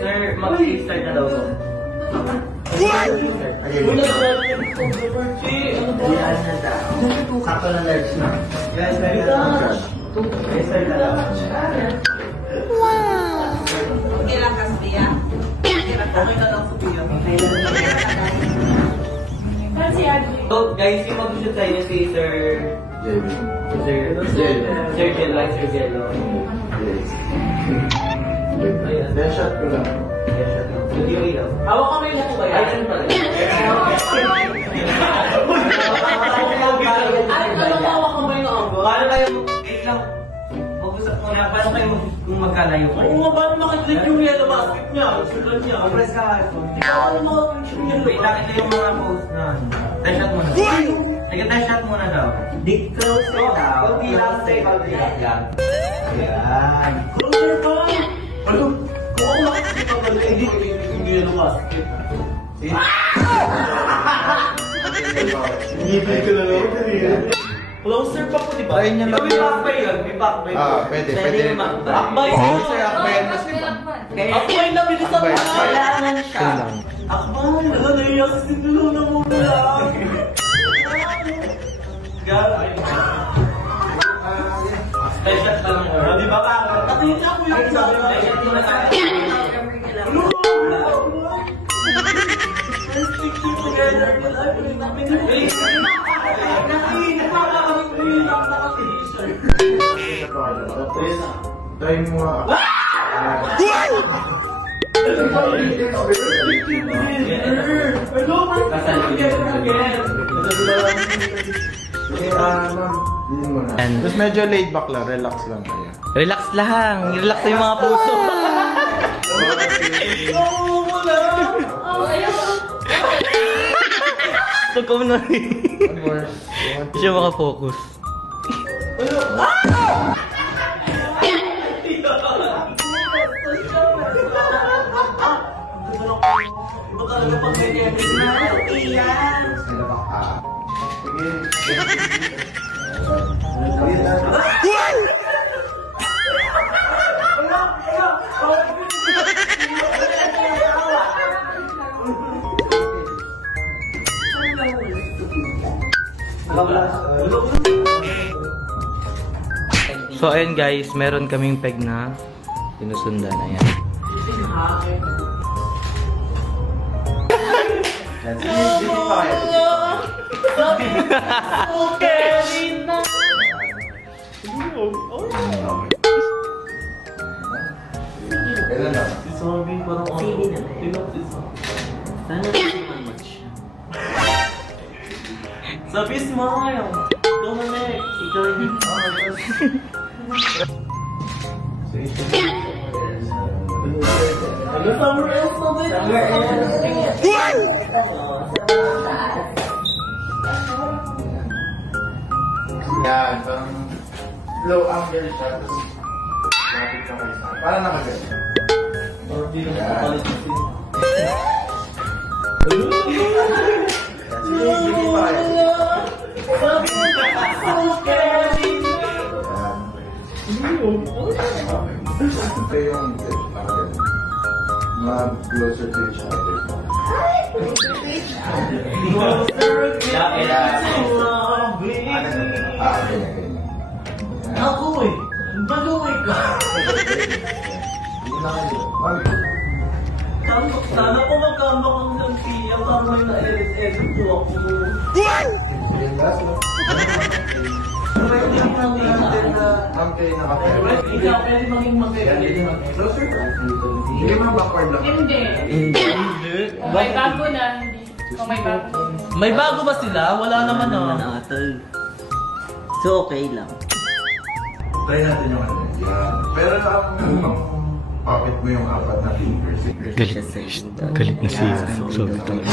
Sir, mag-start na daw ko. Sakto na large na. Wow! Okay lang ka, Sophia? Okay ka lang, Sophia. So, guys, yung mag-shoot tayo si Sir... Sir Jello. Sir Jello. Ayan. Shot ko lang. Hindi ko ilaw. Hawak kamay mo ba yan? Ayan pala. Hawak kamay na ako. Paano kayo... Wait lang. Mag-usap muna. Paano kayo kung magkalayo kayo? Oo nga, paano makiklik yung yellow basket niya? Sulan niya. Press ka. Ikaw ano makiklik yung yellow Wait, nakita yung mga post na. Test shot muna. Test shot muna daw. Close it down. Kunti lang, say. Yan. Closer pa! Ano? Kung ako makikita ka ba, hindi yung yellow basket. Ngipin ko na lang. Closer pa po, di ba? Try niya lang. May backbay yun. May backbay. Pwede. Akbay! Sir, akbay. Mas di ba? Akbay na bilisan mo! Kailangan siya. Akbay! Ano naiyak sa sinulong mo lang? Test shot pa lang. Di ba ka? Natingin ako yung Test shot muna tayo. Let's stick together. Try mo nga. Tapos medyo laid back lang, relax lang kayo. Relax lang. Relax yung mga puso. Ikaw na rin. Hindi siya makafocus. Iba talaga pag may chemistry na. Iyan! So ayun guys, meron kaming peg na sinusundan. Ayan. Kailan na? Si Sorby parang ako. Tingnan si Sorby. Sana naman match. Sabi smile. Ikaw na next. Ikaw hindi. Ano somewhere else na ba? Somewhere else. Yan, pang low angle siya. Tapos lapit ka kayo sa akin. Parang nakaganda. Sorby na kapalit si Sige pa kayo. Sabi mo so scary. Ito yung nakaganda. Mag-closer to each other. Ako eh. Baluwi ka. Sana po magkambak ang ng siya para may na-edit po ako. Angkay nakapera. Ikaw pwede maging mag-edit. Closer ka. Hindi mo backward lang. Hindi. May bago na, hindi. O may bago. May bago ba sila? Wala naman ah. So okay lang. Try natin yung ano. Yan. Pero ang pocket mo yung apat na fingers. Galit na si Sorby talaga.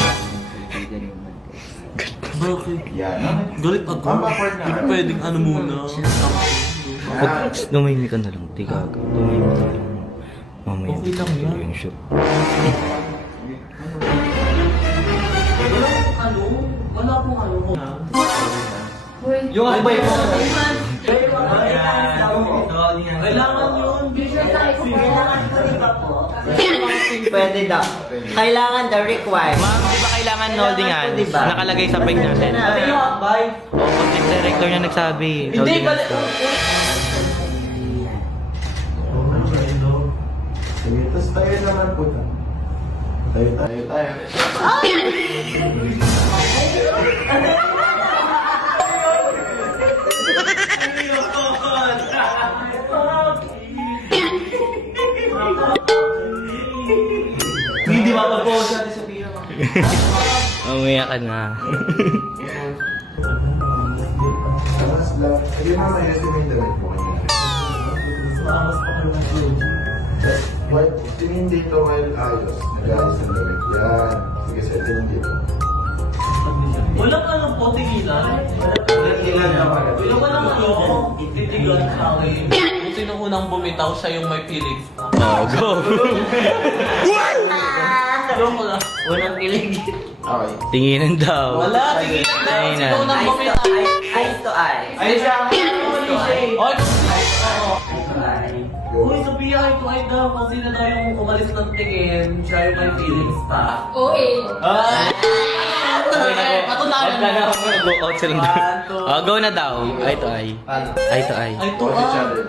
Bakit? Yan. Galit ako. Ang backward na. Hindi pwedeng ano muna. Yan. Tumahimik ka na lang. Tika, tumahimik ka na lang. Mamaya. Okay lang yan. Yung shoot. Wala pong ano. Yung akbay mo. Kailangan yun. Kailangan ko rin ba po? Pwede daw. Kailangan the required. Ma'am, di ba kailangan holding hands? Diba? Nakalagay sa peg natin. Bye. Oo, content director niya nagsabi. Hindi, Holding bali. hands. Sige, tapos tayo naman po. Tayo. Hindi mapag-pause natin sa pira. Umiyak ka na. Tapos lang, hindi mo mayroon yung damit po kanya. But, tingin dito ngayon ayos. Nag-ayos ng damit. Yan. Sige, setting dito. Wala ka lang po, tigilan. Tigilan na pala. Wala ka lang ano, titigan sa akin. Kung sino unang bumitaw, siya yung may feelings. Oh, go! Alam ko lang. Unang kilig. Okay. Tinginan daw. Wala, tigilan na. Tinginan. Sino unang bumitaw? Eyes to eyes. Ay, siya. Oy, Go. Uy, Sophia, ito ay daw. Kung sino daw yung umalis ng tingin, siya yung may feelings pa. Okay Patunayan mo. Go out sila daw. Oh, go na daw. Eye to eye. Eye to eye. Ay, to Watch each other.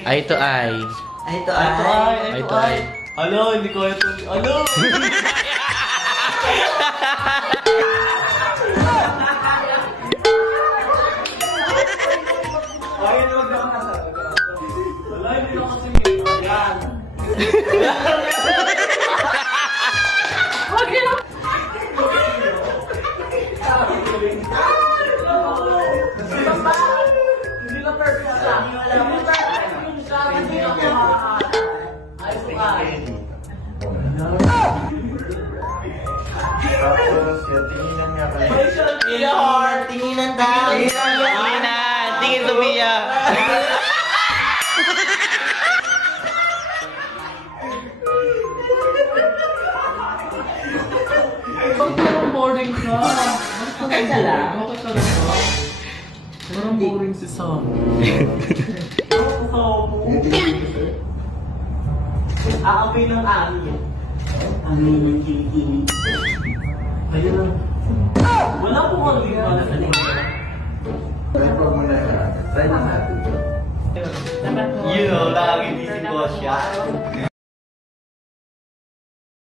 Eye to eye. Eye to Ay, to eye. ay, Ay, ay, to to ay. ay. Alo, hindi ko ito. Alo! Wala, hindi ako singin. Ayan. Hindi na perfect siya. Hindi perfect yung siya. Hindi na ay, sukay. Tapos, yan, tinginan nga kayo. Ay, siya ang heart. Tinginan daw. Tinginan! Tingin, Sophia! Parang boring ka. Okay ka lang. Okay ka lang ba? Parang boring si Sam. Yung tingin ko sa'yo. Aamoy ng amin. Amoy ng kilikili. Ayun lang. Wala po kang liwan sa linggo. Try pa muna yan. Try na natin. You know, nakakindi si Boss siya.